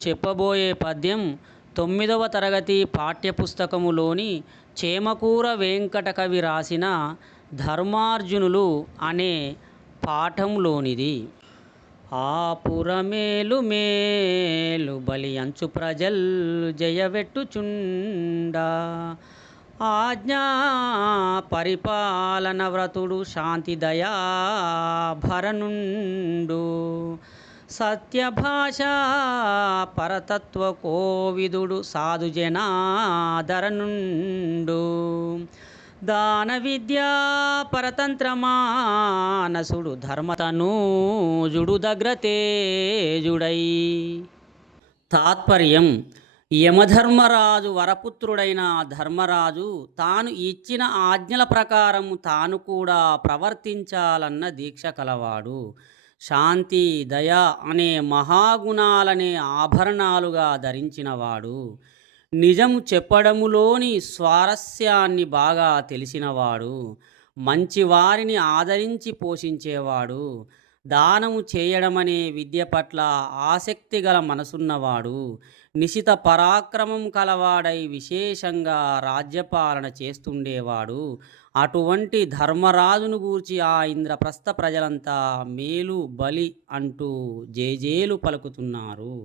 చెప్పబోయే పద్యం 9వ తరగతి పాఠ్యపుస్తకములోని చేమకూర వెంకట కవి రాసిన 'ధర్మార్జునులు' అనే పాఠంలోనిది. ఆపురమేలు మేలు బలియంచు ప్రజల్ జయవెట్టుచుండా ఆజ్ఞా పరిపాలన వ్రతుడు శాంతి దయా భరణుండు సత్యభాషా పరతత్వ కోవిదుడు సాధుజనాదరణుండు దాన విద్యా పరతంత్రమానసుడు ధర్మతనూజుడు దగ్రతేజుడై. తాత్పర్యం: యమధర్మరాజు వరపుత్రుడైన ధర్మరాజు తాను ఇచ్చిన ఆజ్ఞల ప్రకారం తాను కూడా ప్రవర్తించాలన్న దీక్ష కలవాడు. శాంతి, దయ అనే మహాగుణాలనే ఆభరణాలుగా ధరించినవాడు. నిజం చెప్పడములోని స్వారస్యాన్ని బాగా తెలిసినవాడు. మంచివారిని ఆదరించి పోషించేవాడు. దానము చేయడమనే విద్య పట్ల ఆసక్తి గల మనసున్నవాడు. నిశిత పరాక్రమం కలవాడై విశేషంగా రాజ్యపాలన చేస్తుండేవాడు. అటువంటి ధర్మరాజును గూర్చి ఆ ఇంద్రప్రస్థ ప్రజలంతా మేలు బలి అంటూ జేజేలు పలుకుతున్నారు.